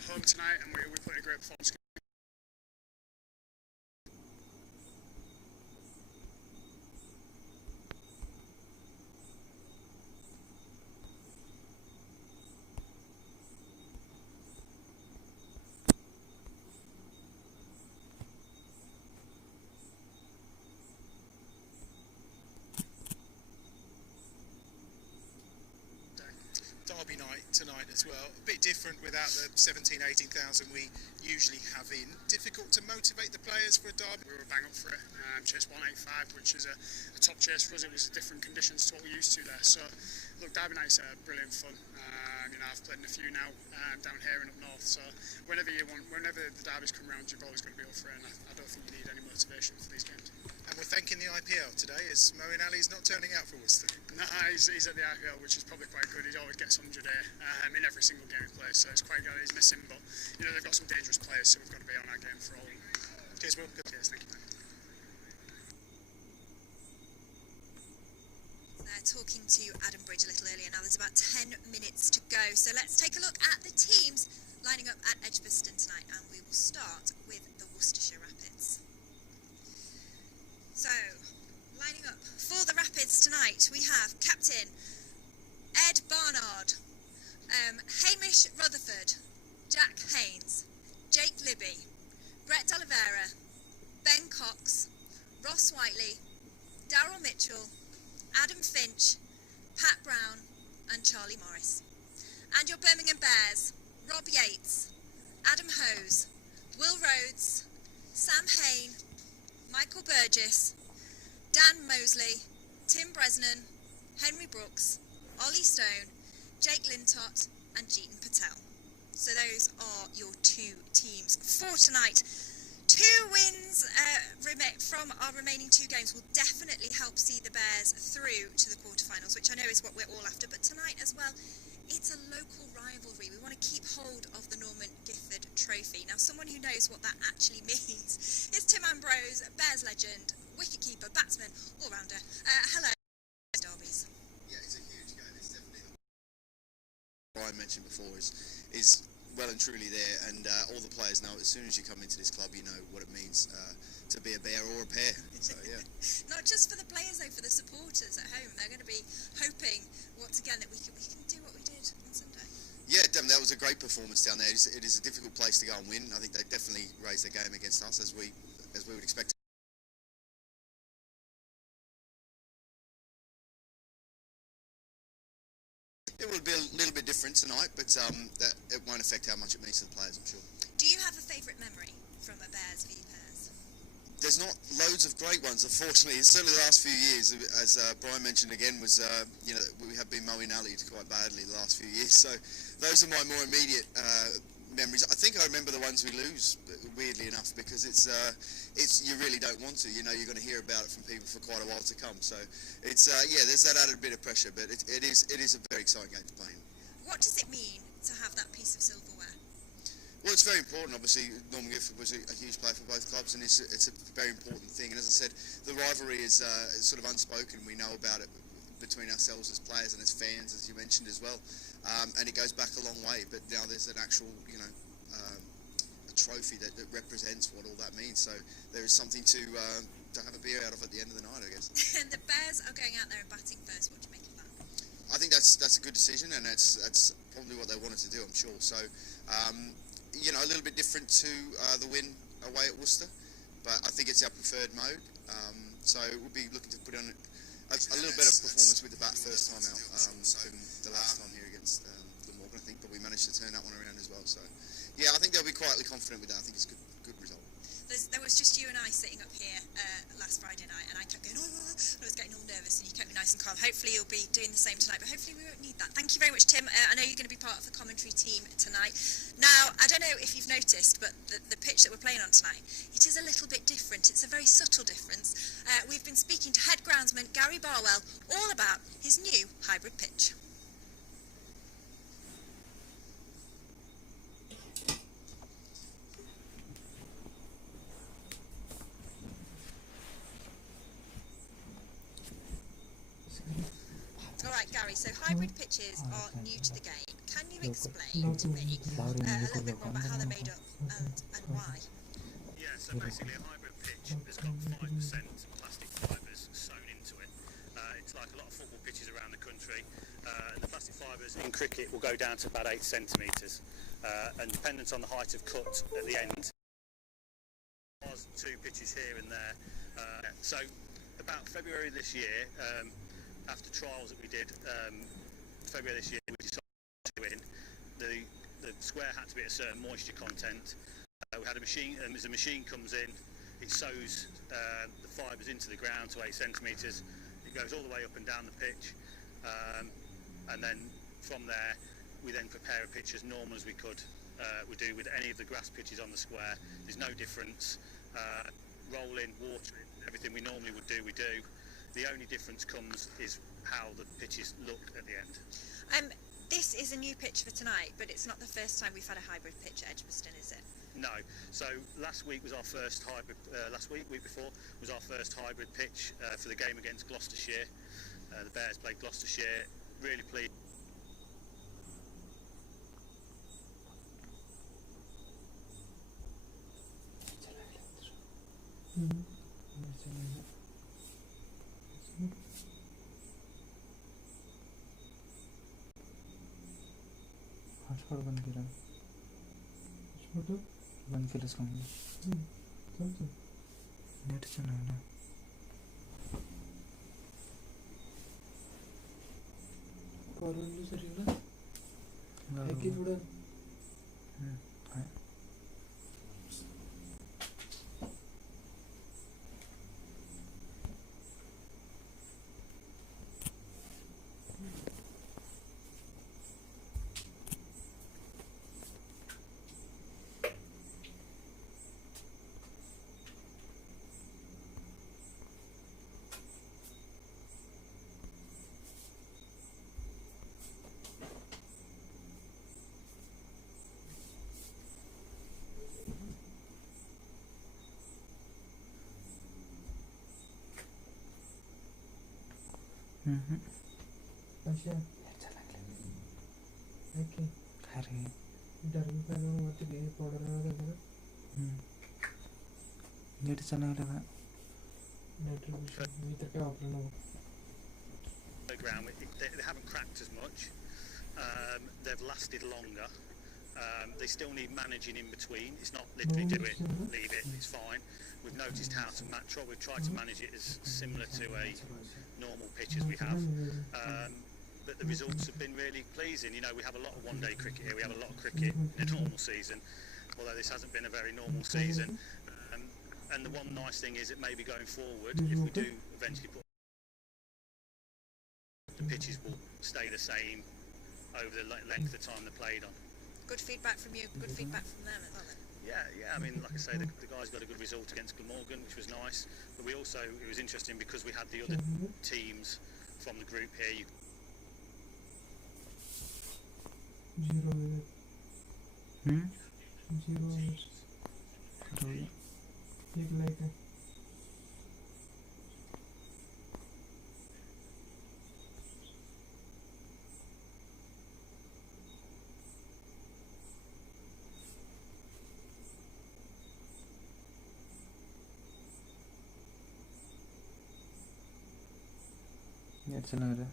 at home tonight, and we put in a great performance. Derby night tonight as well. A bit different without the 17,000-18,000 we usually have in. Difficult to motivate the players for a derby. We were bang up for it. Chased 185, which is a top chase for us. It was different conditions to what we're used to there. So, look, Derby night's brilliant fun. I've played in a few now down here and up north. So, whenever the derbies come round, you've always got to be up for it. And I don't think you need any motivation for these games. And we're thanking the IPL today as Moeen Ali's not turning out for Worcester. No, he's at the IPL, which is probably quite good. He always gets 100 here in every single game he plays, so it's quite good. He's missing, but they've got some dangerous players, so we've got to be on our game for all of them. Cheers, Will. Good. Cheers, thank you. Talking to Adam Bridge a little earlier. Now there's about 10 minutes to go, so let's take a look at the teams lining up at Edgbaston tonight, and we will start with the Worcestershire Rapids. So, lining up for the Rapids tonight, we have captain Ed Barnard, Hamish Rutherford, Jack Haynes, Jake Libby, Brett D'Oliveira, Ben Cox, Ross Whiteley, Daryl Mitchell, Adam Finch, Pat Brown and Charlie Morris. And your Birmingham Bears, Rob Yates, Adam Hose, Will Rhodes, Sam Hain, Michael Burgess, Dan Mosley, Tim Bresnan, Henry Brooks, Ollie Stone, Jake Lintott and Jeetan Patel. So those are your two teams for tonight. 2 wins from our remaining 2 games will definitely help see the Bears through to the quarterfinals, which I know is what we're all after. But tonight as well, it's a local rivalry. We want to keep hold of the Norman Gifford Trophy. Now, someone who knows what that actually means is Tim Ambrose, Bears legend, wicketkeeper, batsman, all-rounder. Hello, Derbies. Yeah, it's a huge game. It's definitely what I mentioned before is well and truly there, and all the players know as soon as you come into this club, you know what it means to be a Bear or a pair. So yeah. Not just for the players though, for the supporters at home. They're going to be hoping once again that we can do what we did on Sunday. Yeah, that was a great performance down there. It is a difficult place to go and win. I think they definitely raised their game against us as we would expect. It will be a little bit different tonight, but that it won't affect how much it means to the players, I'm sure. Do you have a favourite memory from a Bears v Pairs? There's not loads of great ones, unfortunately. Certainly the last few years, as Brian mentioned again, was we have been Moeen Ali quite badly the last few years. So those are my more immediate memories. I think I remember the ones we lose, weirdly enough, because it's you really don't want to. You're going to hear about it from people for quite a while to come. So it's there's that added bit of pressure, but it is a very exciting game to play in. What does it mean to have that piece of silverware? Well, it's very important. Obviously, Norman Gifford was a huge player for both clubs, and it's a very important thing. And as I said, the rivalry is sort of unspoken. We know about it between ourselves as players and as fans, as you mentioned as well. And it goes back a long way. But now there's an actual, a trophy that represents what all that means. So there is something to have a beer out of at the end of the night, I guess. And the Bears are going out there and batting first. What do you make of that? I think that's a good decision, and that's probably what they wanted to do, I'm sure. So. A little bit different to the win away at Worcester, but I think it's our preferred mode. So we'll be looking to put on a little better performance with the bat first time out than the last time here against Glamorgan, I think, but we managed to turn that one around as well. So yeah, I think they'll be quietly confident with that. I think it's a good result. There was just you and I sitting up here last Friday night, and I kept going, I was getting all nervous, and you kept me nice and calm. Hopefully you'll be doing the same tonight, but hopefully we won't need that. Thank you very much, Tim. I know you're going to be part of the commentary team tonight. Now, I don't know if you've noticed, but the pitch that we're playing on tonight, it is a little bit different. It's a very subtle difference. We've been speaking to head groundsman Gary Barwell all about his new hybrid pitch. All right, Gary, so hybrid pitches are new to the game. Can you you explain to me a little bit more about how they're made up and why? Yeah, so basically a hybrid pitch has got 5% plastic fibres sewn into it. It's like a lot of football pitches around the country, and the plastic fibres in cricket will go down to about 8 centimetres, and dependent on the height of cut at the end, there's 2 pitches here and there. So about February this year, after trials that we did, February this year, we decided to put in the square had to be at a certain moisture content. We had a machine, and as the machine comes in, it sews the fibres into the ground to 8 centimetres. It goes all the way up and down the pitch, and then from there we then prepare a pitch as normal as we do with any of the grass pitches on the square. There's no difference. Rolling, watering, everything we normally would do, we do. The only difference comes is how the pitches look at the end. This is a new pitch for tonight, but it's not the first time we've had a hybrid pitch at Edgbaston, is it? No. So last week was our first hybrid. Week before was our first hybrid pitch for the game against Gloucestershire. The Bears played Gloucestershire. Really pleased. Hotspot बंद किया hotspot बंद केलं सांग net चला ना colony sir ना है कि थोड़ा हाय अच्छा ओके अरे डरने का ना मत ये पाउडर ना देना नेट ಚೆನ್ನಾಗಿಲ್ಲ नेट भी तक ऑपरेशन हो Ground, they haven't cracked as much. They've lasted longer. They still need managing in between. It's not literally do it, leave it, it's fine. We've noticed how to match. We've tried to manage it as similar to a normal pitch as we have. But the results have been really pleasing. You know, we have a lot of one-day cricket here. We have a lot of cricket in a normal season, although this hasn't been a very normal season. And the one nice thing is that maybe going forward, if we do eventually put the pitches will stay the same over the length of time they're played on. Good feedback from you, good feedback from them as well then. Yeah, I mean, like I say, the guys got a good result against Glamorgan, which was nice. But we also, it was interesting because we had the other teams from the group here. Zero एक like है net ಚೆನ್ನಾಗಿಲ್ಲ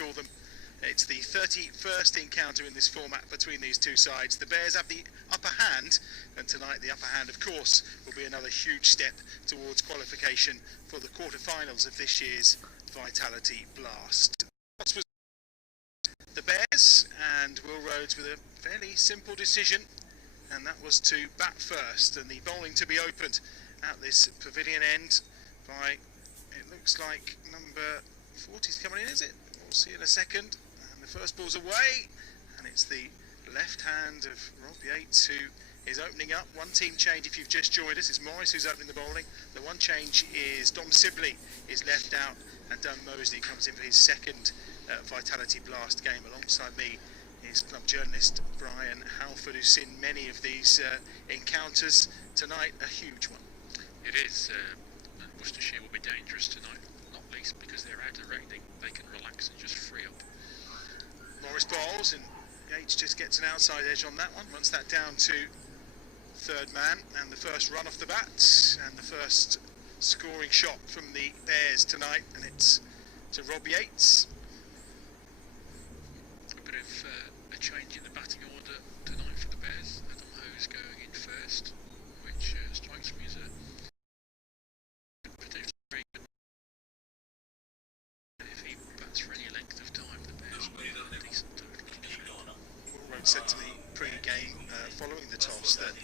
Call them. It's the 31st encounter in this format between these two sides. The Bears have the upper hand, and tonight the upper hand, of course, will be another huge step towards qualification for the quarter-finals of this year's Vitality Blast. The Bears and Will Rhodes with a fairly simple decision, and that was to bat first, and the bowling to be opened at this pavilion end by, it looks like number 40 is coming in, is it? We'll see in a second. And the first ball's away, and it's the left hand of Rob Yates who is opening up. One team change if you've just joined us. It's Morris who's opening the bowling. The one change is Dom Sibley is left out, and Dan Mosley comes in for his second Vitality Blast game alongside me. Is club journalist Brian Halford, who's seen many of these encounters. Tonight, a huge one. It is. Worcestershire will be dangerous tonight, not least because they're out of rating. They can relax and just free up. Morris bowls, and Yates just gets an outside edge on that one. Runs that down to third man, and the first run off the bat, and the first scoring shot from the Bears tonight, and it's to Rob Yates. A bit of a change in the batting order tonight for the Bears. Adam Hose going in first, which strikes me as a potentially very good. If he bats for any length of time, the Bears will have a decent total. Warwsekshire said to me pre-game, following the toss, that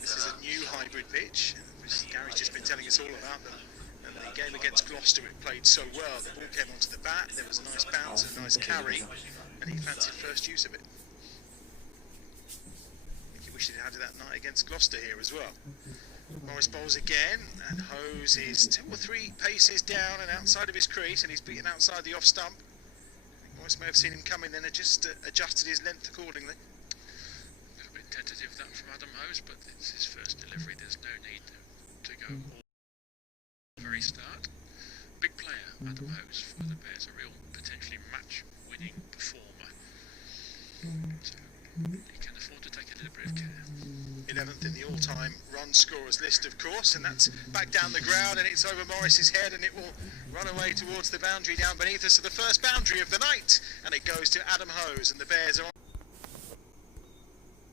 this is a new hybrid pitch, which Gary's just been telling us all about them. And the game against Gloucester, it played so well. The ball came onto the bat, there was a nice bounce and a nice carry, and he fancied first use of it. I think he wished he'd had it that night against Gloucester here as well. Morris bowls again, and Hose is 2 or 3 paces down and outside of his crease, and he's beaten outside the off stump. I think Morris may have seen him coming then and just adjusted his length accordingly. A little bit tentative that from Adam Hose, but it's his first delivery. There's no need to go all the very start. Big player, Adam Hose, for the Bears, a real potentially match-winning performer. So he can afford to take a little bit of care. 11th in the all-time run scorers list, of course, and that's back down the ground, and it's over Morris's head, and it will run away towards the boundary down beneath us. So the first boundary of the night, and it goes to Adam Hose, and the Bears are on